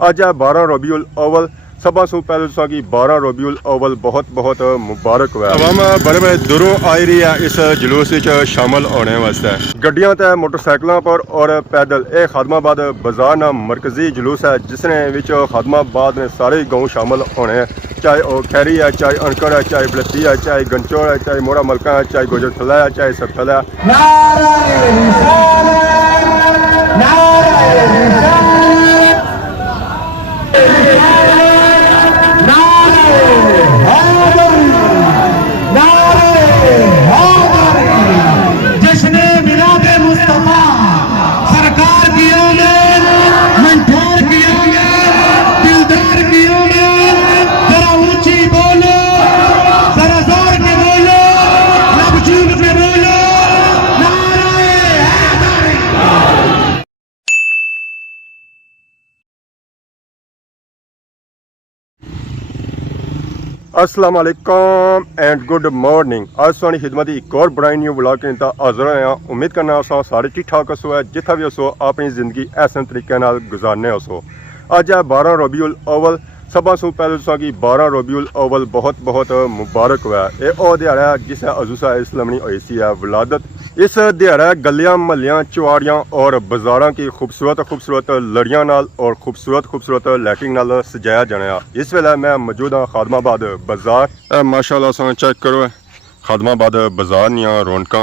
अज है 12 रबीउल अव्वल। सबा सू पहले कि 12 रबीउल अव्वल बहुत बहुत मुबारक हुआ। अवाम बड़े बड़े दूरों आई रही है इस जुलूस शामिल होने वास्ते। गड्डियां ते मोटरसाइकिलों पर और पैदल। यह खादमाबाद बाजार ना मरकजी जुलूस है जिसने खादमाबाद में सारे गाँव शामिल होने हैं। चाहे वो खैरी है, चाहे अनकड़ है, चाहे बलती है, चाहे गंचौड़ है, चाहे मोड़ा मलका है, चाहे गुजरथला है, चाहे सरथला जिसने मिलादे मुस्तफा सरकार की मंठोर की दिलदार की जरा ऊंची बोलो, जरा जोर के बोलो, लब चूम के बोलो, नारे हैदर। अस्सलाम वालेकुम एंड गुड मॉर्निंग। आज सारी खिदमत एक और बड़ा न्यू ब्लॉग के हाजिर होए हैं। उम्मीद करना सारे ठीक ठाक हसो है, जिथा भी हसो अपनी जिंदगी ऐसे तरीके नाल गुजारने हसो। अज है 12 रबीउल अव्वल। सबा सू पहले कि 12 रबीउल अव्वल बहुत बहुत मुबारक हुआ। यह वह दिहाड़ा है जिस अजूसा इस्लामनी होई सी है विलादत। इस दिहाड़ा गलियां महलियां चुआड़ियां और बाजारां की खूबसूरत खूबसूरत लड़ियां नाल और खूबसूरत खूबसूरत लाइटिंग नाल सजाया जाना। इस वेले मैं मौजूद हाँ खादमाबाद बाजार। माशाअल्लाह चेक करो खादमाबाद बाजार नीं रौनक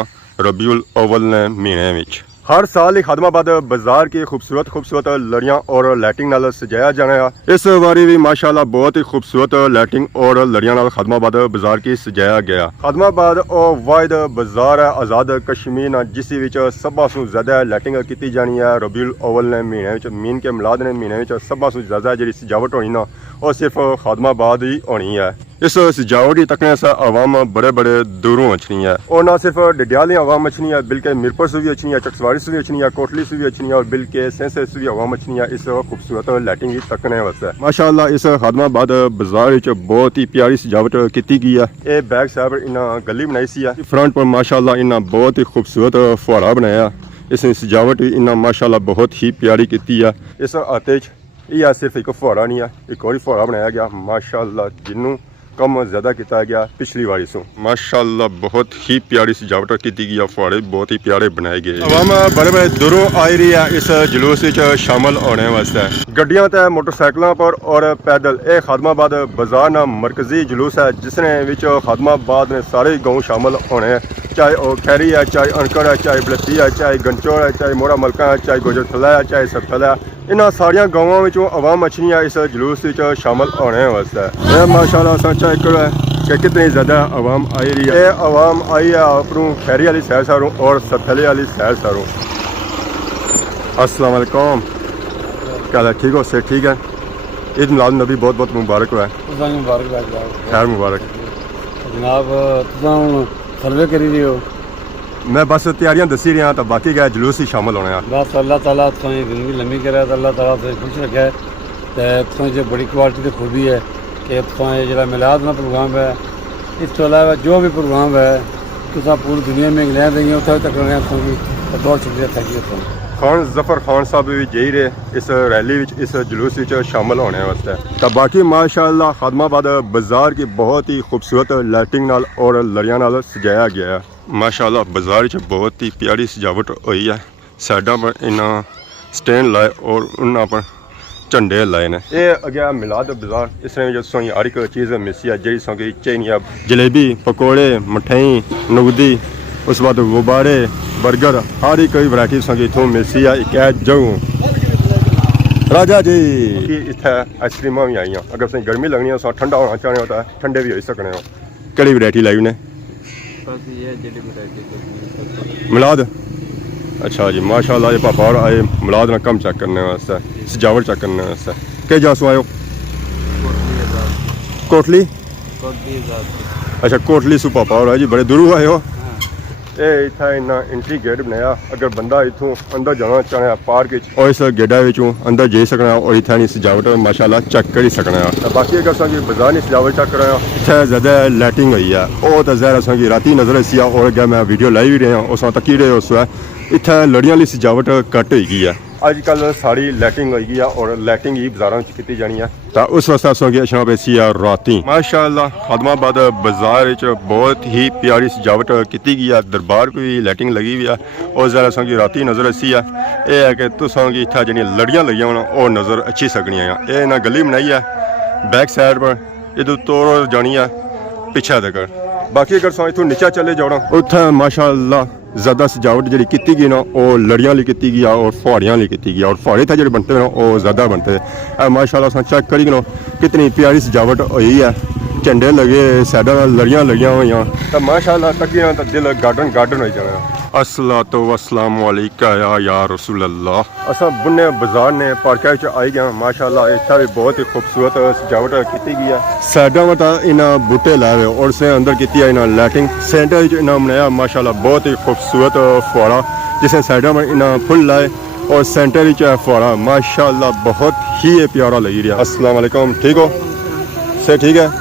रबीउल अव्वल ने महीने विच। हर साल ही खादमाबाद बाजार की खूबसूरत खूबसूरत लड़ियां और लाइटिंग नाल सजाया जाना। इस बारी भी माशाल्लाह बहुत ही खूबसूरत लाइटिंग और लड़ियां नाल खादमाबाद बाजार की सजाया गया। खादमाबाद और वाहिद बाजार है आज़ाद कश्मीर जिस सबा सू ज्यादा लाइटिंग की जानी है। रबीउल अव्वल ने महीने मीन के मिलाद ने महीने सबा सू ज्यादा जी सजावट होनी ना और सिर्फ खादमाबाद ही होनी है। इस सजावट ही तकने से अवाम बड़े बड़े दूरों अचनी है और ना सिर्फ डिडियाली अवाम अचनी है बल्कि मिरपुर से भी अचनी है, चकसवाड़ी से भी अचनी है, कोटली से भी अचनी है और बल्कि सेंसे से भी अवाम अचनी है। इस खूबसूरत लाइटिंग ही तकने वास्ते माशाअल्लाह इस खादमाबाद बाजार बहुत ही प्यारी सजावट की गई है। ये बैक साइड इन्हें गली बनाई सी है। फ्रंट पर माशाअल्लाह इन्हें बहुत ही खूबसूरत फुहारा बनाया। इस सजावट इन्हें माशाअल्लाह बहुत ही प्यारी की है। इस हाथे यह सिर्फ एक फुहारा नहीं है, एक और फुहारा बनाया गया माशाअल्लाह जिन्हों कम ज्यादा किया गया पिछली बारी सो। माशाअल्लाह बहुत ही प्यारी सजावट की गई। फुहारे बहुत ही प्यारे बनाए गए। अवाम बड़े बड़े दूरों आई रही है इस जुलूस शामिल होने वास्ते। गड्डियां ते मोटरसाइकिलों पर और पैदल। यह खादमाबाद बाजार ना मरकजी जुलूस है जिसने खादमाबाद में सारे गाँव शामिल होने हैं। चाहे वो खैरी है, चाहे अनकड़ है, चाहे बलती है, चाहे गंचौड़ है, चाहे मोड़ा मलका है, चाहे गुजरथला है, चाहे सरथला है। इन्होंने सारिया गाँवों में अवाम अच्छी है इस जुलूस शामिल होने वास्ते। माशाअल्लाह चेक करो कि कितनी ज़्यादा आवाम आई रही है। आवाम आई है अपनों खैरी वाली सैर सारों और सरथले वाली सैर सारों। अस्सलाम वालेकुम, क्या हाल है? ठीक हो? से ठीक है। ईद मिलाद नबी बहुत बहुत मुबारक हुआ है। खैर मुबारक जनाब। सर्वे करी रही हो? मैं बस तैयारियां दसी रहा तो बाकी गया जुलूस ही शामिल होने। बस अल्लाह ताला तुझे जिंदगी लम्बी करे, अल्लाह ताला तुझे खुश रखे। तो तुझे बड़ी क्वालिटी की खूबी है कि तुझे जो मिलाद ना प्रोग्राम है, इस तो अलावा जो भी प्रोग्राम है तुसा पूरी दुनिया में ले देंगे उतना तक बहुत शुक्रिया थैंक। खान जफर खान साहब भी जई रहे इस रैली इस जुलूस शामिल होने वास्ते। तो बाकी माशाअल्लाह खादमाबाद बाजार की बहुत ही खूबसूरत लाइटिंग नाल और लड़ियां नाल सजाया गया है। माशाअल्लाह बाजार बहुत ही प्यारी सजावट हुई है। साइडा पर इन्हें स्टैंड लाए और उन्होंने पर झंडे लाए ने। ये अगे मिलाद बाजार इसमें जो सोई हर एक चीज़ मिसी है जी सो कि चैनिया जलेबी पकौड़े मठई नगदी उस बाद गुब्बारे बर्गर हर एक वैरायटी संग इतों मिलसी है। एक जाऊँ राजा जी इतने आइसक्रीम भी आई। अगर तुम गर्मी लगनी हो ठंडा होना चाहते हो तो ठंडे भी हो सकने हो। कड़ी वैरायटी लाई उन्हें मिलाद? अच्छा जी माशाअल्लाह। ये पापा और आए मिलाद ना कम चेक करने वास्ते, सजावट चेक करने वास्ते। कई जासू आयो? कोटली। अच्छा कोटली सू पापा और आए जी, बड़े दूरों आए हो। ये इतना इन्ना एंट्री गेट बनाया। अगर बंदा इतों अंदर जाना चाहे पार्क और इस गेटा अंदर जाई सकना और इतनी सजावट माशाअल्लाह चेक कर सकना। बाकी अगर अस बाजार की सजावट चेक करा इतने ज़्यादा लाइटिंग हुई है वो तो ज़ाहिर अस राती नजर सी और अगर मैं वीडियो लाई भी रहा उस तकी रहे उस इतने लड़ियां वाली सजावट घट हो गई है। ਅੱਜ ਕੱਲ ਸਾਰੀ ਲਾਈਟਿੰਗ ਹੋਈ ਗਈ ਆ ਔਰ ਲਾਈਟਿੰਗ ਹੀ ਬਾਜ਼ਾਰਾਂ ਵਿੱਚ ਕੀਤੀ ਜਾਣੀ ਆ ਤਾਂ ਉਸ ਵਾਸਤੇ ਅਸਾਂ ਗਿਆ ਸ਼ਾਮ ਬੈਸੀ ਆ ਰਾਤੀ ਮਾਸ਼ਾਅੱਲਾ ਖਾਦਮਾਬਾਦ ਬਾਜ਼ਾਰ ਵਿੱਚ ਬਹੁਤ ਹੀ ਪਿਆਰੀ ਸਜਾਵਟ ਕੀਤੀ ਗਈ ਆ ਦਰਬਾਰ ਕੋਈ ਲਾਈਟਿੰਗ ਲੱਗੀ ਵੀ ਆ ਉਹ ਜ਼ਰਾ ਸੰਗੀ ਰਾਤੀ ਨਜ਼ਰ ਅੱਸੀ ਆ ਇਹ ਹੈ ਕਿ ਤੁਸਾਂ ਕੀ ਇੱਥੇ ਜਿਹੜੀਆਂ ਲੜੀਆਂ ਲੱਗੀਆਂ ਹੋਣ ਉਹ ਨਜ਼ਰ ਅੱਛੀ ਸਕਣੀਆਂ ਆ ਇਹ ਨਾ ਗਲੀ ਬਣਾਈ ਆ बैक साइड पर इधर तोड़ जानी है पिछा तक बाकी अगर सो इथों नीचा चले जाना उत्थे माशाअल्लाह ज़्यादा सजावट जी की गई ना वो लड़ियां लिए की गई और फुहाड़ियां लिए की गई और फुहाड़े थे जो बनते हैं वो ज़्यादा बनते हैं माशाअल्लाह चेक करी लो कितनी प्यारी सजावट हुई है झंडे लगे साइडा लड़ियां लगियां हुई तो माशाअल्लाह तकियां तो दिल गार्डन गार्डन हो जाना अस्सलातु वस्सलामु अलैका या रसूल अल्लाह असा बुने बाजार ने पार्क आई गया माशाअल्लाह इतना भी बहुत ही खूबसूरत सजावट की गई है साइडा में तो इन्हें बूटे लाए और से अंदर की इन्हें लाइटिंग सेंटर इन्हें बनाया माशाअल्लाह बहुत ही खूबसूरत फुहारा जिसने साइडा में इन्हें फुल लाए और सेंटर फुहारा माशाअल्लाह बहुत ही प्यारा लगी रहा। अस्सलाम वालेकुम ठीक हो से ठीक है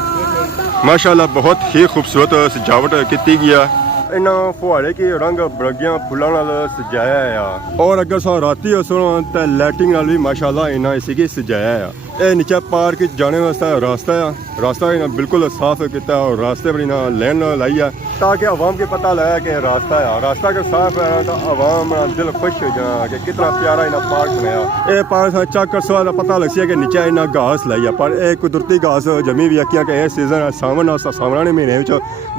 माशाअल्लाह बहुत ही खूबसूरत सजावट की गई है इन्हों फुहारे की रंग बरगियां फुलों नाल सजाया है और अगर सो राती सुनो तो लाइटिंग नाल भी माशाअल्लाह इन्हें इसी की सजाया है ये नीचे पार्क जाने वास्ते रास्ता इन्हें बिल्कुल साफ किया और रास्ते पर इन्हें लाइन लाई है ताकि अवाम को पता लगा कि रास्ता अगर साफ है तो अवाम दिल खुश हो जाए कि कितना प्यारा इन्हें पार्क बनाया ये पार्क चेक कर सो पता लग सी कि नीचे इन्हें घास लाई है पर यह कुदरती घास जमी भी है कि यह सीजन सावन सावण महीने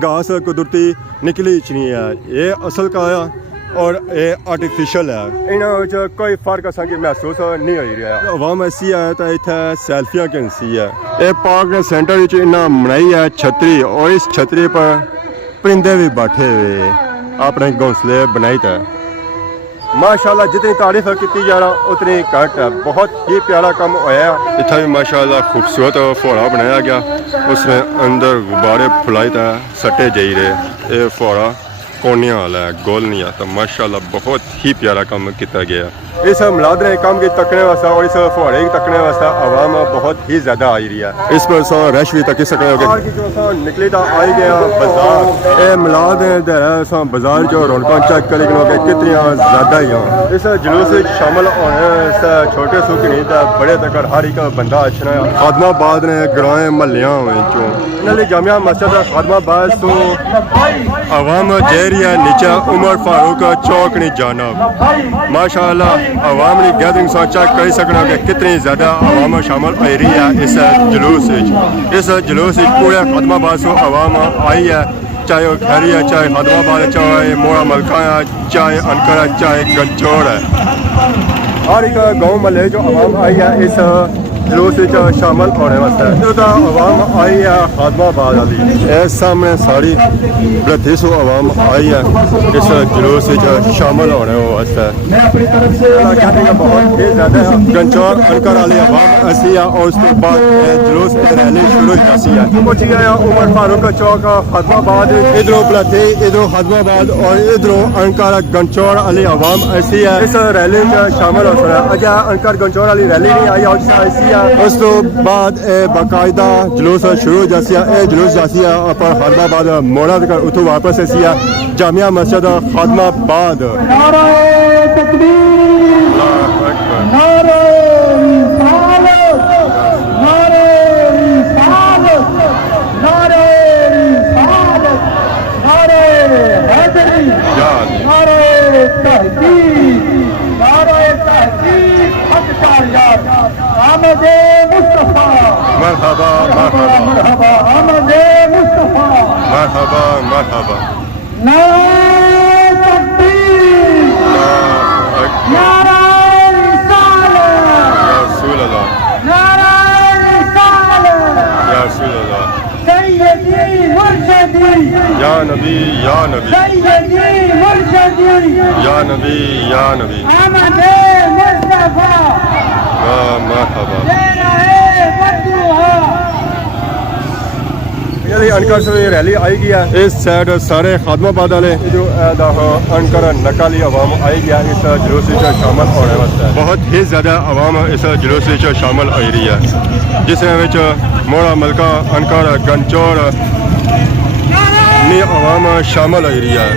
घास कुदरती निकली नहीं है ये असल का है और ये आर्टिफिशियल है इन्होंने कोई फर्क असा महसूस नहीं हो रहा अवाम ऐसी है तो इतने सैल्फियाँ कैंसी है ये पार्क के सेंटर इन्हें बनाई है छतरी और इस छतरी पर परिंदे भी बैठे हुए अपने घोंसले बनाई है माशाअल्लाह जितनी तारीफ की जा रहा उतनी घट है बहुत ही प्यारा काम होया इतना भी माशाअल्लाह खूबसूरत फुहारा बनाया गया उसमें अंदर गुब्बारे फुलाई था सटे जा रहे ये फुहारा कोनिया वाला है गोल नहीं आता माशाअल्लाह बहुत ही प्यारा काम किया गया इस मिलाद ने काम की तकने वास्ते और इस फुहारे की तकने वास्ते आवाम बहुत ही ज्यादा आई रही है इस पर सो रश भी तक सकते हो निकली तो आई गया बाजार ये मिलाद बाजार जो रौनक चेक करी कि कितनी ज्यादा ही हैं इस जुलूस शामिल होने छोटे सूख नहीं था बड़े तक हर एक बंदा अच्छा खादमाबाद ने ग्राएं महलियां इन्होंने जामिया मस्जिद खादमाबाद तो आवाम जा रही है नीचे उमर फारूक चौक नहीं जाना माशाअल्लाह आवाम ने गैदरिंग से चेक कर सकना कि कितनी ज़्यादा आवाम शामिल हो रही है इस जुलूस पूरे खादमाबाद से आवाम आई है चाहे वो खैरी है चाहे खादमाबाद चाहे मोड़ा मलका है चाहे अनकर है चाहे गंचौर है हर एक गाँव महल जो आवाम आई है इस जुलूस शामिल होने वास्ते तो आवाम आई है खादमाबाद वाली सामने सारी बड़ी सौ आवाम आई है इस जुलूस शामिल होने वास्ते बहुत ही ज़्यादा गंचौर अनकर वाली आवाम ऐसी है और उसके बाद जुलूस रैली शुरू ऐसी है पहुँच गया उमर फारूक चौक खादमाबाद इधरों बलथी इधरों खादमाबाद और इधरों अनकर गंचौर वाली आवाम ऐसी है इस रैली में शामिल हो सकता है अगर अनकर गंचौर वाली रैली नहीं आई और ऐसी उस तो बाद बाकायदा जुलूस शुरू जैसी जुलूस जैसी पर खादमाबाद मोड़ा उतो वापस ऐसी जामिया मस्जिद खादमाबाद मरहबा मरहबा मरहबा मुस्तफा मरहबा मरहबा नारे तकबीर नारे रिसालत या रसूल अल्लाह नारे रिसालत या रसूल अल्लाह सैयदी मुर्शदी या नबी सैयदी मुर्शदी या नबी अहमद मुस्तफा मरहबा अनकर से रैली आई गया इस साइड सारे खादमाबाद वाले अनकर नकाली आवाम आई गया इस जुलूस शामिल होने वास्ते बहुत ही ज़्यादा आवाम इस जुलूस शामिल हो रही है जिसमें मोड़ा मलका अनकर गंचौर आवाम शामिल हो रही है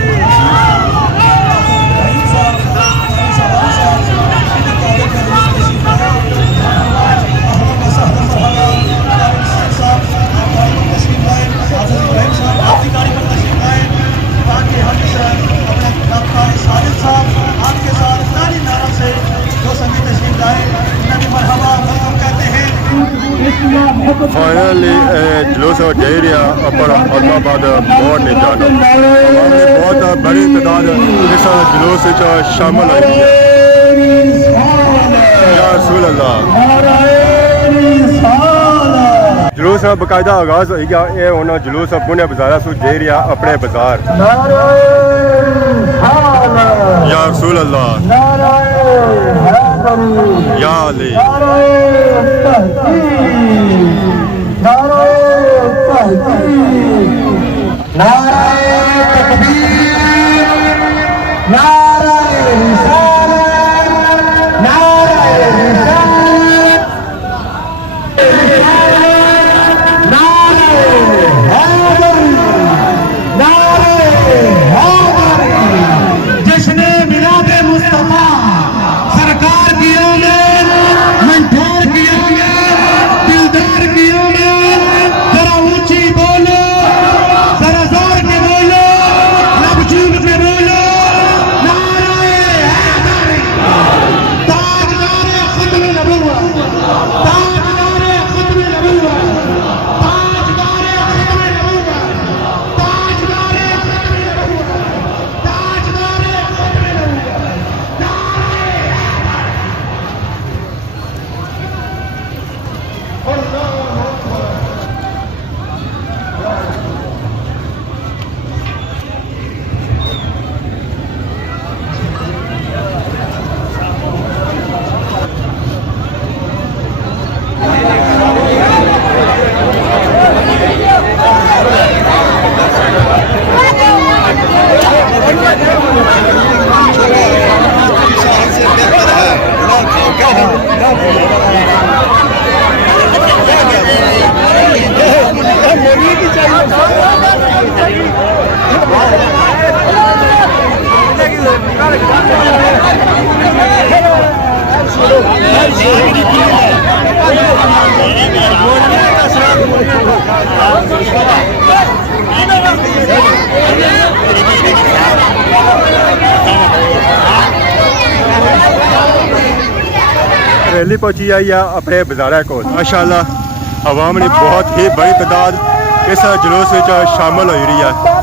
فائنلی جلوس جائی رہا اپنا خادمآباد موڑ نے جانا عوام نے بہت بڑی تعداد اس جلوس شامل ہوئی ہے یا رسول اللہ جلوس کا باقاعدہ آغاز ہوئی گیا یہ ہونا جلوس پونے بازار سو جائی رہا اپنے بازار یا رسول اللہ یا علی جشن میلاد مصطفیٰ سرکار کی آمد منٹور کی آمد دلدار کی آمد ذرا اونچی بولو ذرا زور کے بولو لب چوم کے بولو نعرہ حیدر تاجدار ختم نبوت تاجدار ختم نبوت تاجدار ختم نبوت تاجدار ختم نبوت تاجدار ختم نبوت ریلی پہنچی آئی ہے اپنے بازار کو ماشاء اللہ عوام نے بہت ہی بڑی تعداد اس جلوس شامل ہوئی رہی ہے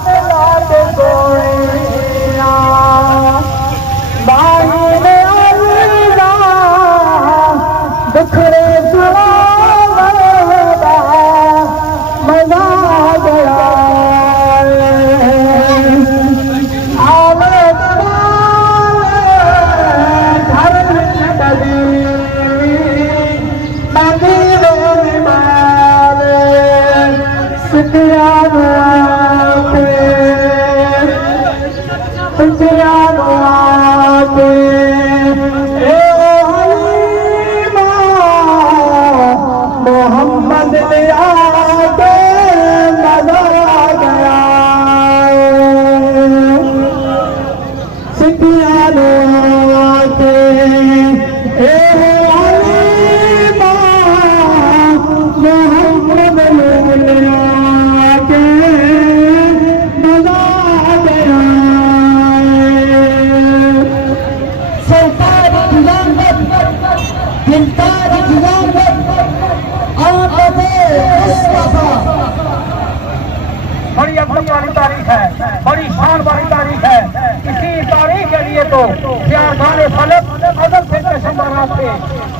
بڑی عظمت والی تاریخ ہے بڑی شان والی تاریخ ہے اسی تاریخ کے لیے تو خیارگان فلک ازل سے چشمبرات تھے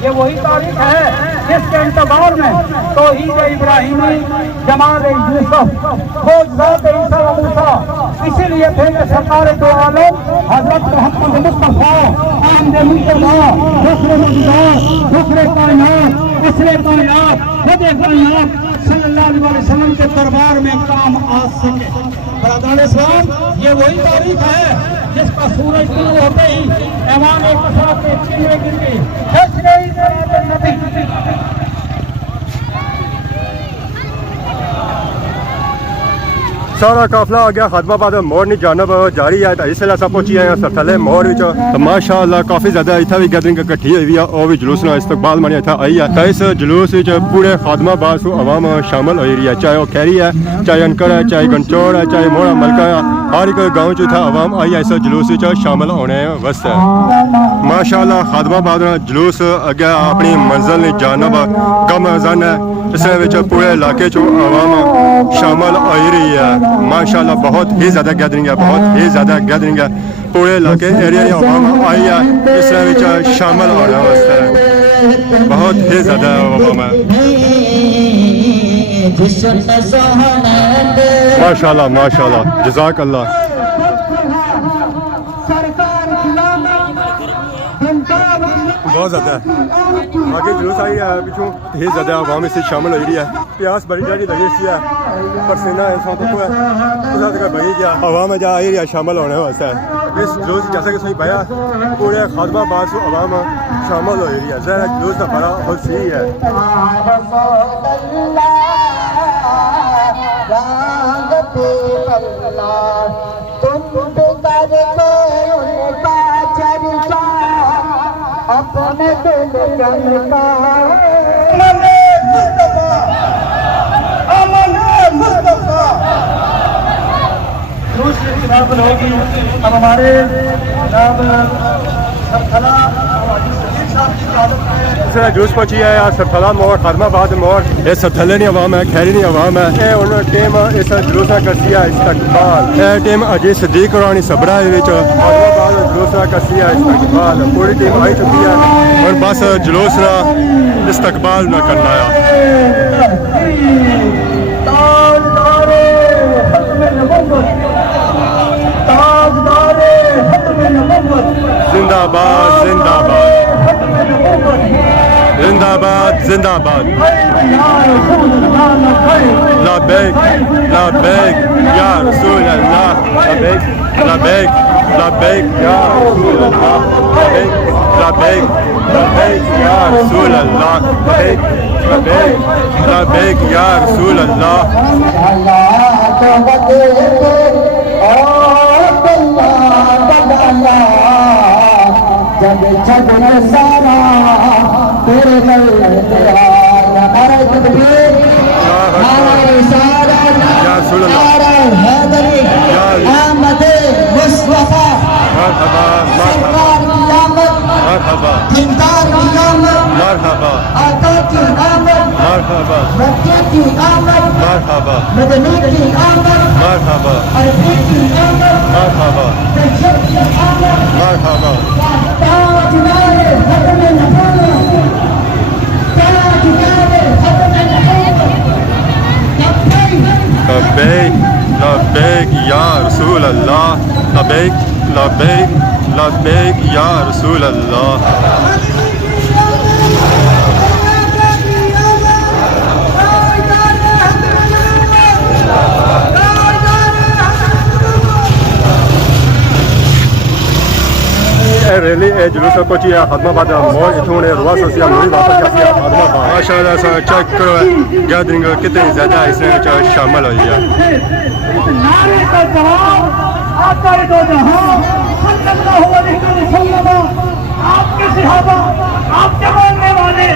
یہ وہی تاریخ ہے جس کے انتظار میں توحید ابراہیمی جمال یوسف کھوج ذات عیسیٰ و موسیٰ اسی لیے تھے کہ سرکار دو عالم حضرت محمد مصطفیٰ احمد مصطفیٰ دوسرے موجودات دوسرے کائنات تیسرے کائنات خود کائنات صلی اللہ علیہ وسلم کے دربار میں کام آ سکے برادران اسلام یہ وہی تاریخ ہے جس کا سورج طلوع ہوتے ہی ایوان کثرت کے چیزیں گر گئی جشن میلاد النبی سارا قافلہ آ گیا خادمآباد موڑ کی جانب جاری ہے اس ویلے سب پہنچی آئے ہیں سرتھلے موڑ تو ماشاء اللہ کافی زیادہ اتنا بھی گیدرنگ کٹھی ہوئی ہے اور بھی جلوس استقبال مانی اتنا آئی ہے تو اس جلوس پورے خادمآباد سو عوام شامل ہوئی رہی ہے چاہے وہ کھیری ہے چاہے انکر ہے چاہے گنچوڑ ہے چاہے موڑا ملکہ ہے ہر ایک گاؤں چ عوام آئی ہے اس جلوس شامل ہونے واسطے ماشاء اللہ خادمآباد جلوس اگے اپنی منزل کی جانب کم ازن ہے اس طرح پورے علاقے چو عوام شامل آئی رہی ہے ماشاءاللہ بہت ہی زیادہ گیدرنگ ہے بہت ہی زیادہ گیدرنگ ہے پورے علاقے ایریا عوام آئی ہے اس طرح شامل ہونے واسطے بہت ہی زیادہ عوام ہے ماشاءاللہ ماشاءاللہ جزاک اللہ بہت زیادہ ہے آگے جلوس آئی ہے پیچھوں ہی زیادہ عوام اس سے شامل ہو رہی ہے پیاس بڑی جاری لگی سی ہے پسینہ انسان تو ہے بڑی گیا عوام جا آئی رہی ہے شامل ہونے واسطے اس جلوس جیسا کہ صحیح بھایا پورے خادمہ آباد سے عوام شامل ہو رہی ہے ظاہر ہے جلوس کا بڑا بہت صحیح ہے اپنے دل کا دوسری شامل ہوگی اب ہمارے جناب سرخلا جوس پہنچی ہے سرتھلا موڑ خادمہ آباد موڑ یہ سرتھلے نہیں عوام ہے خیری نہیں عوام ہے یہ انہوں نے ٹیم اس جلوسہ کرسی ہے استقبال یہ ٹیم اجی صدیق قرآنی صبرہ خادمہ آباد جلوسہ کرسی ہے استقبال پوری ٹیم آئی چکی ہے اور بس جلوس نہ استقبال نہ کرنا ہے زندہ آباد زندہ آباد زندہ آباد زندہ آباد لبیک لبیک یا رسول اللہ لبیک لبیک لبیک یا رسول اللہ لبیک لبیک یا رسول اللہ لبیک لبیک لبیک یا رسول اللہ جب جب سارا تیرے نعرہ تکبیر نعرہ رسالت نعرہ حیدری احمد مصطفیٰ سرکار کی آمد دیندار کی آمد آقا کی آمد مکہ کی آمد مدنی کی آمد عربی کی آمد تشریف کی آمد تاجدار ختم نبوت تاجدار ختم نبوت لبیک لبیک یا رسول اللہ لبیک لبیک لبیک یا رسول اللہ ریلی جلوس پہنچی ہے خادمہ آباد موڑ اتوں نے روا سوسیا موڑی واپس جاتی ہے خادمہ آباد ماشاء اللہ چیک کرو گیدرنگ کتنی زیادہ اس میں شامل ہوئی ہے آپ کے صحابہ آپ کے ماننے والے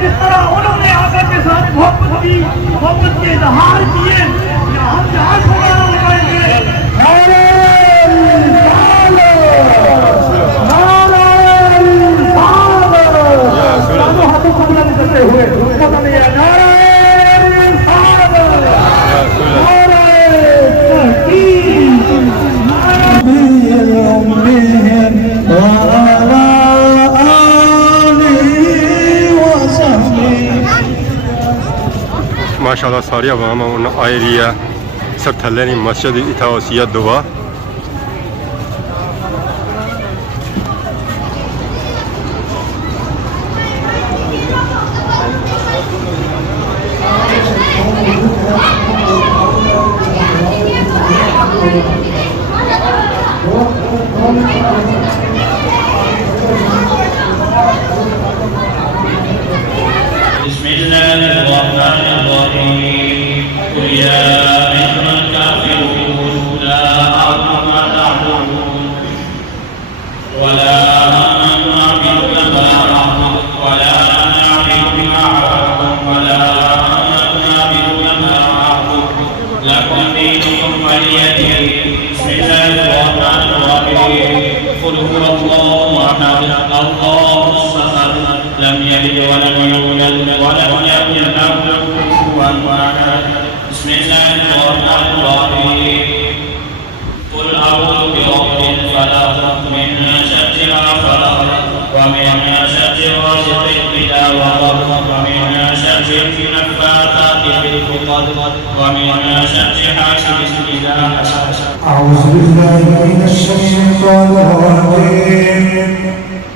جس طرح انہوں نے آقا کے ساتھ محبت کی محبت کے اظہار کیے ہم جہاں سنانا لگائیں گے ماشاء اللہ ساری عوام آئی رہی ہے سر تھلے نہیں مسجد اتھا وسیعت دعا بسم الله الرحمن الرحيم قل يا أيها الكافرون لا أعبد ما تعبدون ولا أنتم عابدون ما أعبد ولا أنا عابد ما عبدتم ولا أنتم عابدون ما أعبد لكم دينكم ولي دين بسم الله الرحمن الرحيم قل هو الله أحد الله الصمد لم يلد ولم يولد ولم يكن له كفوا أحد. بسم الله الرحمن الرحيم. قل أعوذ برب الفلق من شر ما خلق ومن شر غاسق إذا وقب ومن شر النفاثات في العقد ومن شر حاسد إذا حسد. أعوذ بالله من الشيطان الرجيم.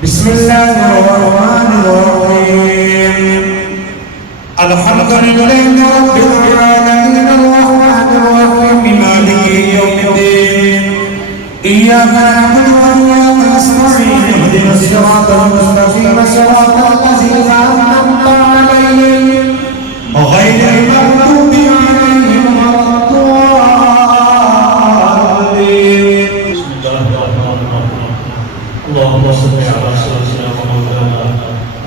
بسم الله الرحمن الرحيم. الحمد لله رب العالمين الرحمن الرحيم مالك يوم الدين. إياك نعبد وإياك نستعين اهدنا الصراط المستقيم صراط الذين أنعمت عليهم غير المغضوب عليهم ولا الضالين. بسم الله الرحمن الرحيم. اللهم صل على سيدنا ومولانا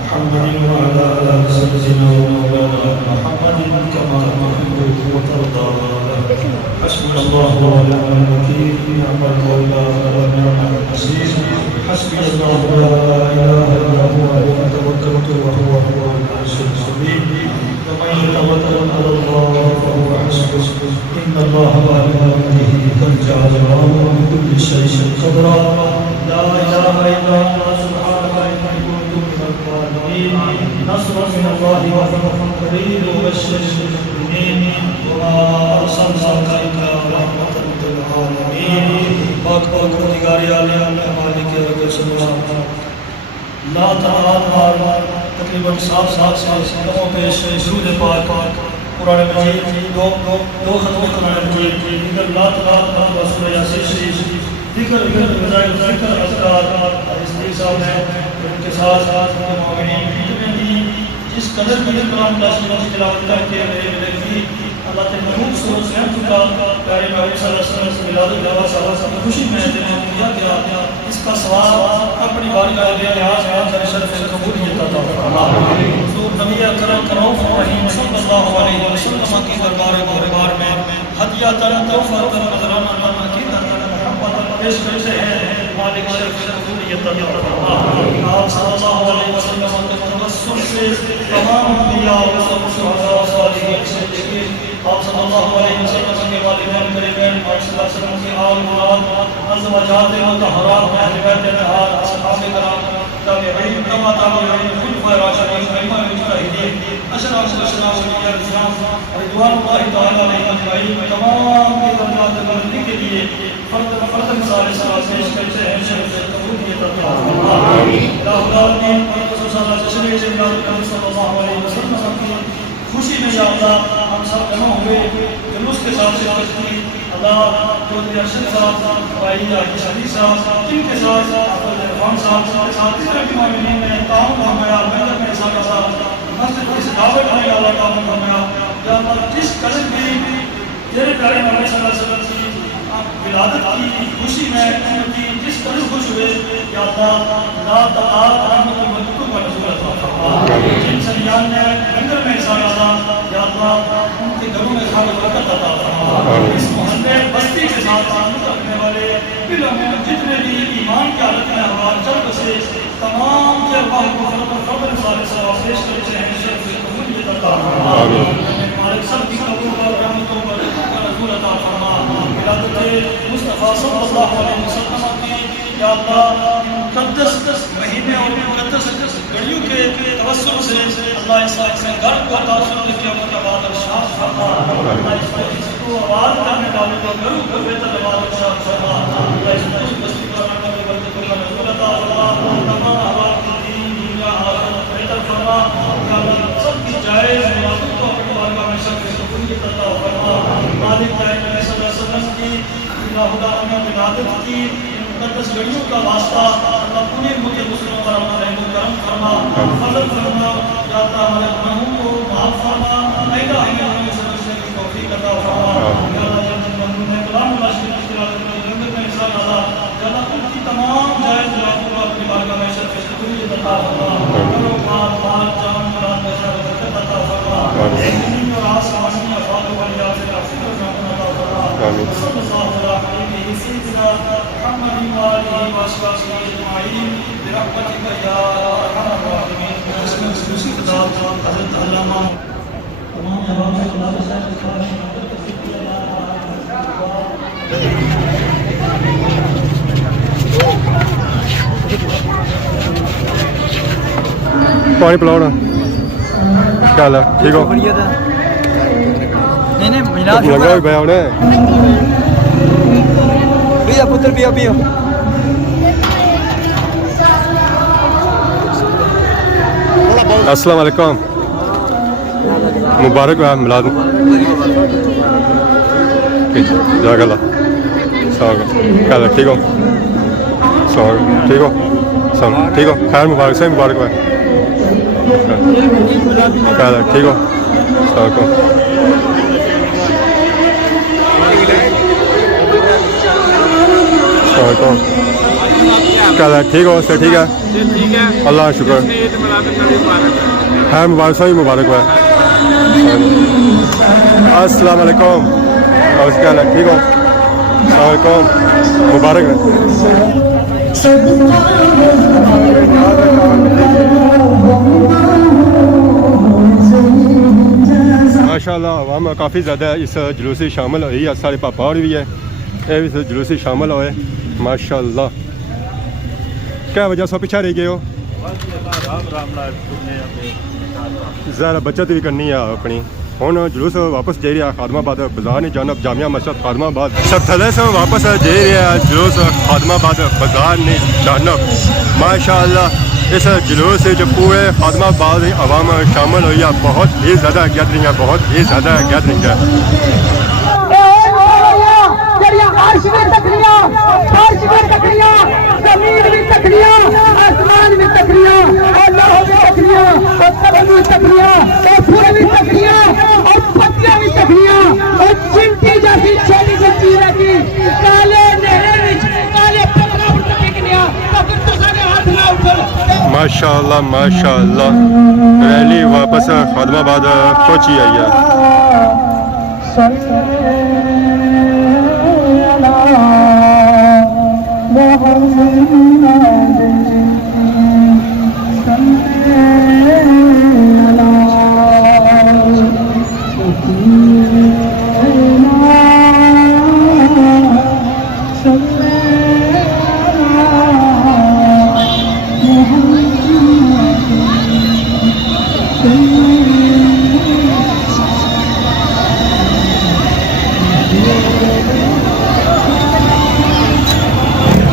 محمد وعلى آل سيدنا ومولانا محمد كما تحب وترضى. حسبنا الله ونعم الوكيل، نعم المولى ونعم النصير. حسبي الله لا إله إلا هو عليه توكلت وهو العزيز الحكيم. ومن يتوكل على الله فهو حسبه إن الله بآياته قد جعل له من كل شيء قدرا. لا إله إلا أنت سبحانك إني كنت من الظالمين. نصر من الله وفتح قريب وبشر المؤمنين. وما أرسلناك إلا رحمة للعالمين. پاک پروردگار عالم مالک السماوات لا تعالی تقریباً 7 سالوں پہ شروع پاک قرآن مجید دو ختم قرآن مجید دیگر لا تعالی رسول یاسین شریف دیگر وظائف ذکر اذکار حضرت صاحب ہیں ان کے ساتھ مومنین بھی جس قدر بھی قرآن کی تلاوت کر کے میرے ملکی اللہ کے محبوب صلی اللہ علیہ وسلم کا پیارے محبوب صلی اللہ علیہ وسلم سے میلاد النبی صلی اللہ علیہ وسلم خوشی میں دلوں کیا گیا اس کا ثواب اپنی بارگاہ میں لحاظ کر شرف قبولیت عطا فرما. حضور نبی اکرم رؤوف رحیم صلی اللہ علیہ وسلم کی دربار بار میں ہدیہ تحفہ نذرانہ عقیدت محبت پیش کرتے ہیں. مالک شرف قبولیت عطا فرما. آپ صلی اللہ علیہ وسلم کے توسل سے تمام انبیاء و شہداء و صالحین صدیقین آپ صلی اللہ علیہ وسلم کے والدین قریبین اور صلی اللہ علیہ وسلم کے آل مراد ازواجات مطہرات اہل بیت اطہار اصحاب کرام تابعین تبع تابعین خلفائے راشدین ائمہ مجتہدین اشراف اولیاء الاسلام رضوان اللہ تعالی علیہم اجمعین تمام کے درجات بلندی کے لیے فرد مثال صلاۃ پیش کرتے ہیں. شرف قبولیت عطا فرما. الہ العالمین رسول صلی اللہ علیہ وسلم کی خوشی میں یا اللہ ہم سب جمع ہوئے جلوس کے ساتھ شرکت کی. اللہ چودھری ارشد صاحب بھائی حاجی شادی صاحب جن کے ساتھ حافظ عرفان صاحب کے ساتھ اس طرح کی معاملین میں تعاون فرمایا. محنت میں حصہ صاحب مسجد کی سجاوٹ میں اللہ تعاون فرمایا. یا اللہ جس قدر بھی تیرے پیارے محمد صلی اللہ علیہ وسلم کی ولادت کی خوشی میں کی جس قدر خوش ہوئے یا اللہ لا تعالی رحمت الملکوں کا نزول عطا فرما. جن سیان نے لنگر میں حصہ ڈالا یا اللہ ان کے گھروں میں خیر و برکت عطا فرما. اس محلے بستی کے ساتھ تعلق رکھنے والے علماء جتنے بھی ایمان کی حالت میں احوال چل بسے تمام کے ارواح کو فضل صالح صاحب پیش کرتے ہیں. شرف قبولیت عطا فرما. مالک سب کی قبول اور رحمتوں پر کا نزول عطا فرما. ولادت مصطفیٰ صلی اللہ علیہ وسلم کی یا اللہ مقدس مہینے اور مقدس گھڑیوں کے توسل سے اللہ اس گھر کو تاثر کیا متباد ارشاد فرما. اللہ اس کو آباد کرنے والے کو گھروں کو بہتر آباد ارشاد فرما. اللہ اس کو بستی پر رہنے والے بلد کو نزول عطا فرما. تمام احوال کی دین دنیا آخرت بہتر فرما. یا اللہ سب کی جائز مرادوں کو اپنی بارگاہ میں شرف قبولیت عطا فرما. مالک تعالی صلی اللہ علیہ وسلم کی خدا میں ولادت کی مقدس گھڑیوں کا واسطہ اللہ پورے ملک مسلموں پر اپنا رحم و کرم فرما. فضل فرما. یا اللہ ہمارے گناہوں کو معاف فرما. آئندہ ہمیں سمجھنے کی توفیق عطا فرما. یا اللہ جب ممنون ہے کلام اللہ شریف کی تلاوت میں لنگر میں حصہ ڈالا یا اللہ ان کی تمام جائز مرادوں کو اپنی بارگاہ میں شرف قبولیت عطا فرما. کرو مال مال جان مراد میں خیر و برکت عطا فرما. زمین اور آسمانی افعال و الیات سے تحفظ و رحمت عطا فرما. صلی اللہ علیہ سیدنا محمد وآلہ وصحبہ اجمعین برحمتک یا ارحم الراحمین. साहब हज़रत अल्लामा तमाम जवाब से खुदा के साथ ਪਾਣੀ ਪਿਲਾਓ ਨਾ ਚੱਲ ਠੀਕ ਹੋ नहीं नहीं मिलाद ਲੱਗਾ ਵੀ ਪਿਆ ਉਹਨੇ पिया पुत्र पिया पिया अस्सलाम वालेकुम मुबारक हो मिलाद जज़ाकल्लाह क्या ठीक हो ठीक हो ठीक हो खैर मुबारक से मुबारक हो क्या ठीक हो क्या ठीक हो से ठीक है अल्लाह का शुक्र खैर मुबारक से मुबारक हो अस्सलाम वालेकुम क्या ठीक हो मुबारक माशाअल्लाह अवाम काफ़ी ज़्यादा इस जुलूस में शामिल हुई है सारे पापा और भी है ये भी इस जुलूस में शामिल हुए माशाअल्लाह क्या वजह से पीछे रह गए हो ज़रा बचत भी करनी है अपनी हुन जुलूस वापस जा रहा खादमाबाद बाजार नहीं जानब जामिया मस्जिद खादमाबाद सब थले से वापस जा रहा जुलूस खादमाबाद बाजार नहीं जानब माशाअल्लाह इस जुलूस से जो पूरे खादमाबाद की आवाम शामिल हुई है बहुत ही ज़्यादा गैदरिंग है बहुत ही ज़्यादा गैदरिंग है माशाअल्लाह माशाअल्लाह रैली वापस खादमाबाद पहुंची आई है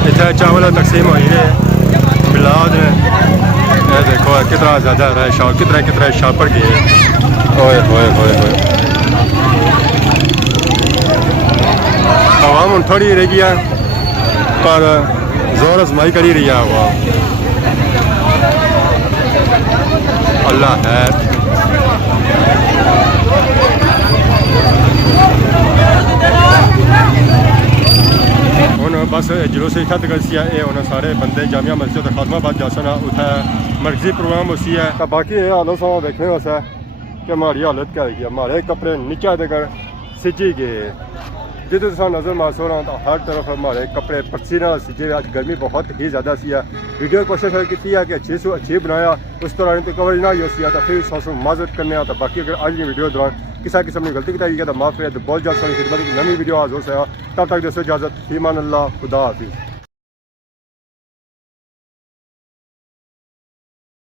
इतना चावल तकसीम हो रहे मिलाद ये देखो कितना ज़्यादा रहा है शॉप कितना शॉपर गए ओए होए होए होए आवाम थोड़ी रह गया पर जोर आजमाई कर ही रही है आवाम अल्लाह है ਹੁਣ बस जुलूस खत करसी है ये सारे बंदे जामिया मस्जिद खादमाबाद जासन उत्थे मर्कजी प्रोग्राम होसी है तो बाकी ये हालत सो देखने वास्ते है कि हमारी हालत क्या है हमारे कपड़े नीचे देकर सिजी गए जिधर तुम नज़र मारसो रहा तो हर तरफ हमारे कपड़े पसीना सिजे आज गर्मी बहुत ही ज़्यादा सी है वीडियो कोशिश की है कि अच्छी से अच्छी बनाया उस दौरान तो कवरेज ना हो सी तो फिर सौ माजरत करने तो बाकी अगर आज की वीडियो दौरान किसी किस्म की गलती की तो माफ़ है तो बहुत जल्द खिदमत की नई वीडियो आज हो सका तब तक दोस्तों इजाज़त ईमान अल्लाह खुदा हाफिज़।